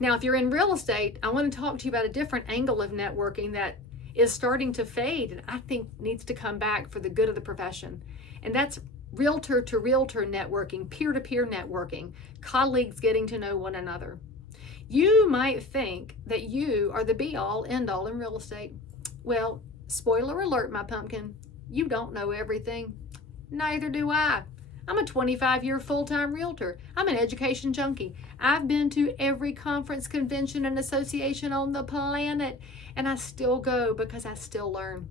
Now, if you're in real estate, I want to talk to you about a different angle of networking that is starting to fade and I think needs to come back for the good of the profession. And that's realtor-to-realtor networking, peer-to-peer networking, colleagues getting to know one another. You might think that you are the be-all, end-all in real estate. Well, spoiler alert, my pumpkin, you don't know everything. Neither do I. I'm a 25-year full-time realtor. I'm an education junkie. I've been to every conference, convention, and association on the planet, and I still go because I still learn.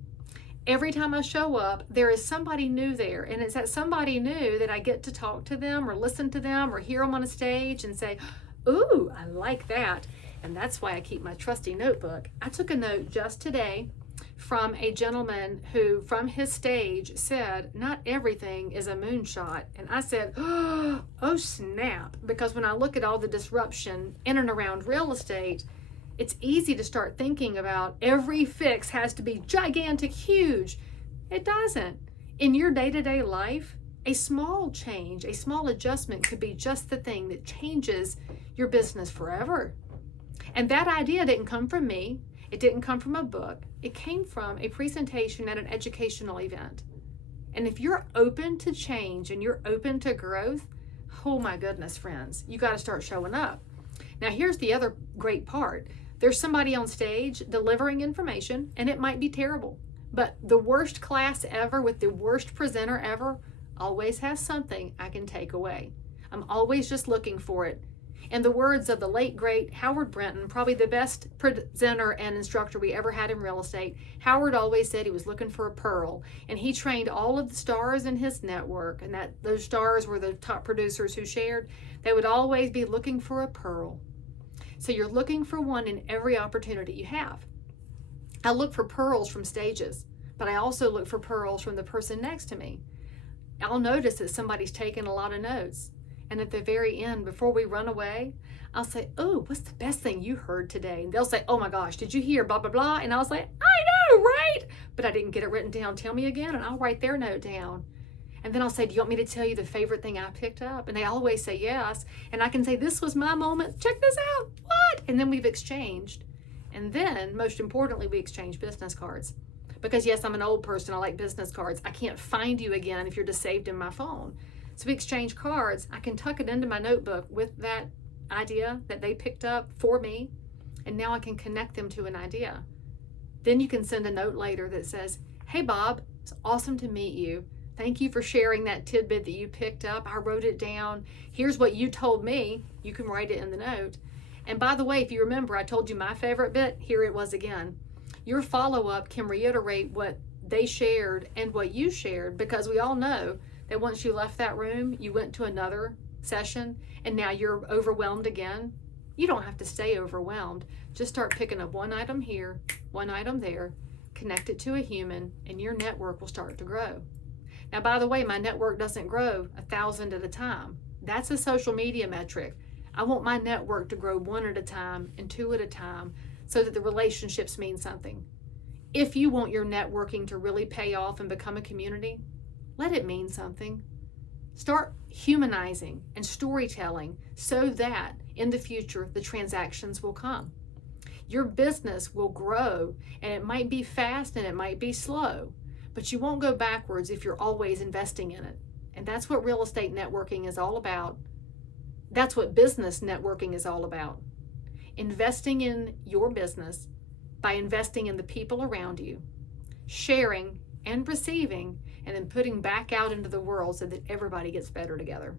Every time I show up, there is somebody new there, and it's that somebody new that I get to talk to them or listen to them or hear them on a stage and say, ooh, I like that. And that's why I keep my trusty notebook. I took a note just today from a gentleman who, from his stage, said, not everything is a moonshot. And I said, oh, snap. Because when I look at all the disruption in and around real estate, it's easy to start thinking about every fix has to be gigantic, huge. It doesn't. In your day-to-day life, a small change, a small adjustment could be just the thing that changes your business forever. And that idea didn't come from me. It didn't come from a book. It came from a presentation at an educational event. And if you're open to change and you're open to growth, oh my goodness, friends, you got to start showing up. Now, here's the other great part. There's somebody on stage delivering information, and it might be terrible. But the worst class ever with the worst presenter ever always has something I can take away. I'm always just looking for it. In the words of the late, great Howard Brenton, probably the best presenter and instructor we ever had in real estate, Howard always said he was looking for a pearl, and he trained all of the stars in his network, and that those stars were the top producers who shared. They would always be looking for a pearl. So you're looking for one in every opportunity you have. I look for pearls from stages, but I also look for pearls from the person next to me. I'll notice that somebody's taking a lot of notes. And at the very end, before we run away, I'll say, oh, what's the best thing you heard today? And they'll say, oh my gosh, did you hear blah, blah, blah? And I'll say, I know, right? But I didn't get it written down. Tell me again, and I'll write their note down. And then I'll say, do you want me to tell you the favorite thing I picked up? And they always say yes. And I can say, this was my moment. Check this out. What? And then we've exchanged. And then, most importantly, we exchange business cards. Because yes, I'm an old person. I like business cards. I can't find you again if you're just saved in my phone. So we exchange cards. I can tuck it into my notebook with that idea that they picked up for me. And now I can connect them to an idea. Then you can send a note later that says, hey, Bob, it's awesome to meet you. Thank you for sharing that tidbit that you picked up. I wrote it down. Here's what you told me. You can write it in the note. And by the way, if you remember, I told you my favorite bit. Here it was again. Your follow-up can reiterate what they shared and what you shared, because we all know that once you left that room, you went to another session and now you're overwhelmed again. You don't have to stay overwhelmed. Just start picking up one item here, one item there, connect it to a human, and your network will start to grow. Now, by the way, my network doesn't grow 1,000 at a time. That's a social media metric. I want my network to grow 1 at a time and 2 at a time so that the relationships mean something. If you want your networking to really pay off and become a community, let it mean something. Start humanizing and storytelling so that in the future the transactions will come. Your business will grow, and it might be fast and it might be slow, but you won't go backwards if you're always investing in it. And that's what real estate networking is all about. That's what business networking is all about. Investing in your business by investing in the people around you, sharing and receiving, and then putting back out into the world so that everybody gets better together.